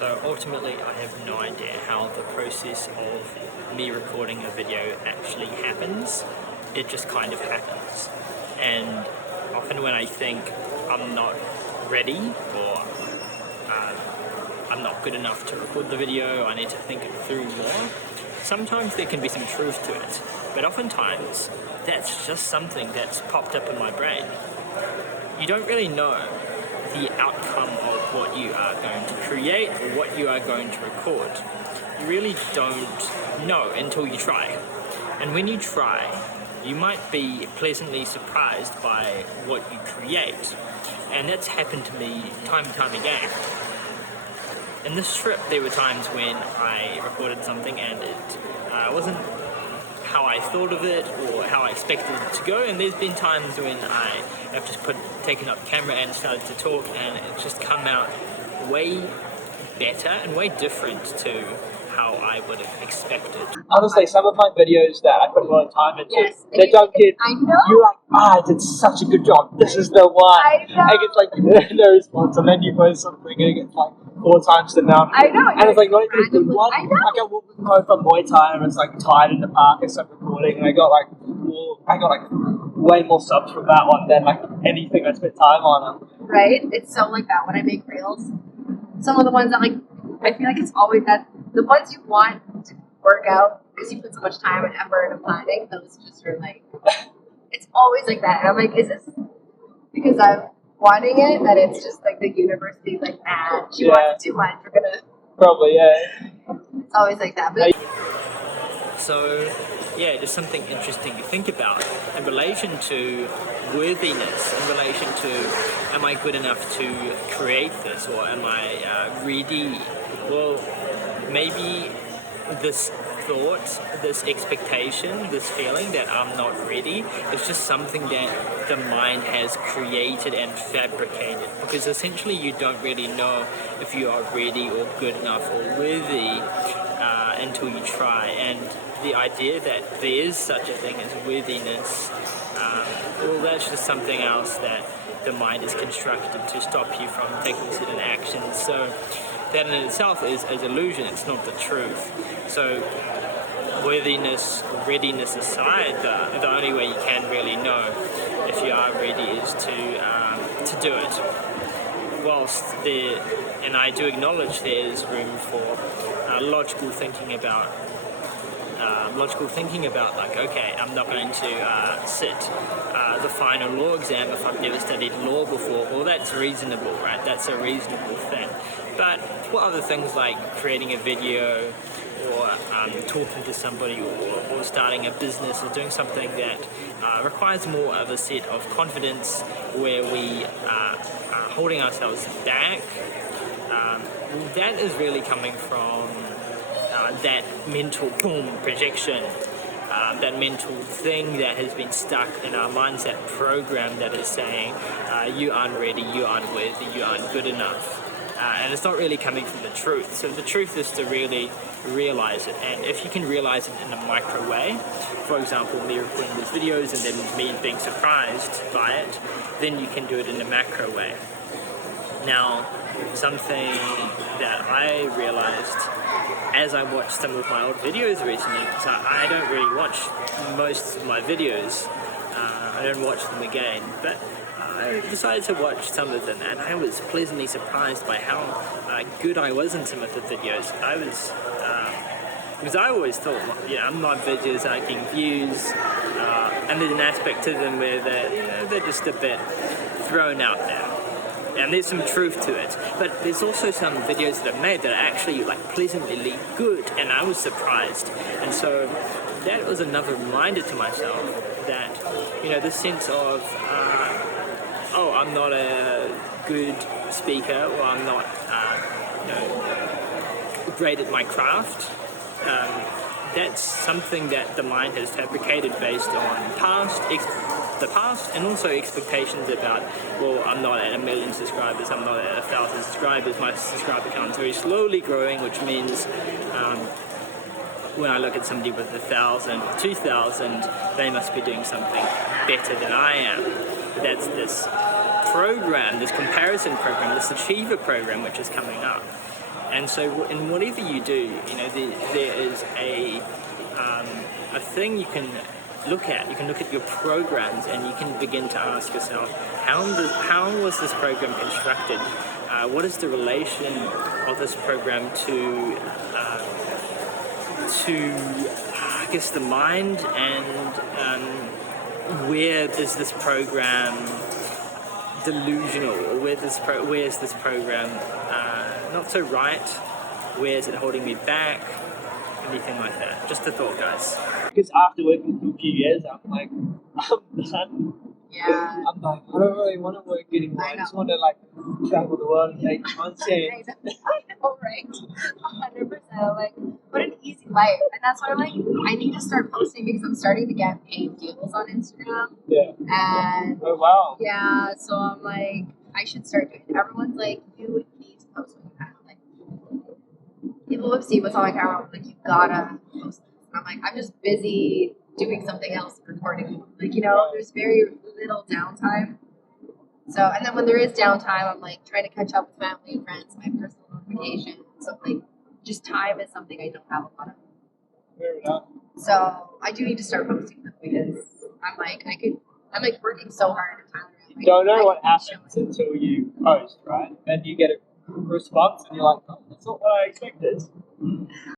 So ultimately, I have no idea how the process of me recording a video actually happens. It just kind of happens. And often when I think I'm not ready or I'm not good enough to record the video, I need to think it through more, sometimes there can be some truth to it. But oftentimes, that's just something that's popped up in my brain. You don't really know the outcome of what you are going to create or what you are going to record. You really don't know until you try. And when you try, you might be pleasantly surprised by what you create. And that's happened to me time and time again. In this trip, there were times when I recorded something and it wasn't how I thought of it or how I expected it to go, and there's been times when I have just taken up the camera and started to talk, and it's just come out way better and way different to how I would have expected. Honestly, some of my videos that I put a lot of time into, Yes. they don't get. I know. You're like, I did such a good job. This is the one. I know. And it's like no response, and then you post something and it gets like 4 times the amount. I know. And it's like not even a good one. I know. Like I walked with Mo from Muay Thai and it's like tied in the park and started recording, and I got like way more subs from that one than like anything I spent time on. Right? It's so like that when I make reels. Some of the ones that like, I feel like it's always that, the ones you want to work out because you put so much time and effort into planning, those just are like, it's always like that. And I'm like, is this because I'm wanting it, that it's just like the universe being like, she wants too much, we're gonna. Probably, yeah. It's always like that. But So, yeah, just something interesting to think about in relation to worthiness, in relation to am I good enough to create this, or am I ready? Well, maybe this thought, this expectation, this feeling that I'm not ready is just something that the mind has created and fabricated, because essentially you don't really know if you are ready or good enough or worthy until you try. And the idea that there is such a thing as worthiness, well, that's just something else that the mind is constructed to stop you from taking certain actions. So that in itself is illusion, it's not the truth. So worthiness, readiness aside, the only way you can really know if you are ready is to do it. Whilst there, and I do acknowledge there is room for logical thinking about like, okay, I'm not going to sit the final law exam if I've never studied law before. Well, that's reasonable, right? That's a reasonable thing. But for other things like creating a video or talking to somebody or starting a business or doing something that requires more of a set of confidence, where we are holding ourselves back, that is really coming from that mental projection, that mental thing that has been stuck in our minds, that program that is saying you aren't ready, you aren't worthy, you aren't good enough. And it's not really coming from the truth. So the truth is to really realize it. And if you can realize it in a micro way, for example, me recording these videos and then me being surprised by it, then you can do it in a macro way. Now, something that I realized as I watched some of my old videos recently, because I don't really watch most of my videos, I don't watch them again, but I decided to watch some of them, and I was pleasantly surprised by how good I was in some of the videos. I was, because I always thought, my videos are getting views, and there's an aspect to them where they're just a bit thrown out there. And there's some truth to it, but there's also some videos that I've made that are actually like pleasantly good, and I was surprised. And so that was another reminder to myself that, this sense of I'm not a good speaker, or I'm not great at my craft. That's something that the mind has fabricated based on the past, and also expectations about, I'm not at 1 million subscribers, I'm not at 1,000 subscribers, my subscriber count is very slowly growing, which means when I look at somebody with 1,000, 2,000, they must be doing something better than I am. But that's this program, this comparison program, this achiever program which is coming up. And so, in whatever you do, there is a thing you can look at. You can look at your programs, and you can begin to ask yourself, how was this program constructed? What is the relation of this program to I guess, the mind, and where is this program delusional, or where is this program not so right? Where is it holding me back? Anything like that. Just a thought, guys. Because after working for a few years, I'm like, I'm done. Yeah. I'm like, I don't really want to work anymore. I just want to like travel the world and make content. I know, right? 100%. I'm like, what an easy life. And that's why I'm like, I need to start posting because I'm starting to get paid deals on Instagram. Yeah. And Oh wow. yeah, so I'm like, I should start doing it. Everyone's like, you need to post what you have. Like, people have seen what's on my camera, like, you gotta post this. And I'm like, I'm just busy doing something else, recording. Like, there's very little downtime. So, and then when there is downtime, I'm like trying to catch up with family and friends, my personal notifications. So, like, just time is something I don't have a lot of. Fair enough. So, I do need to start posting them because I'm like working so hard at Tyler. You don't know what happens until you post, right? And you get a response, and you're like, oh, that's not what I expected.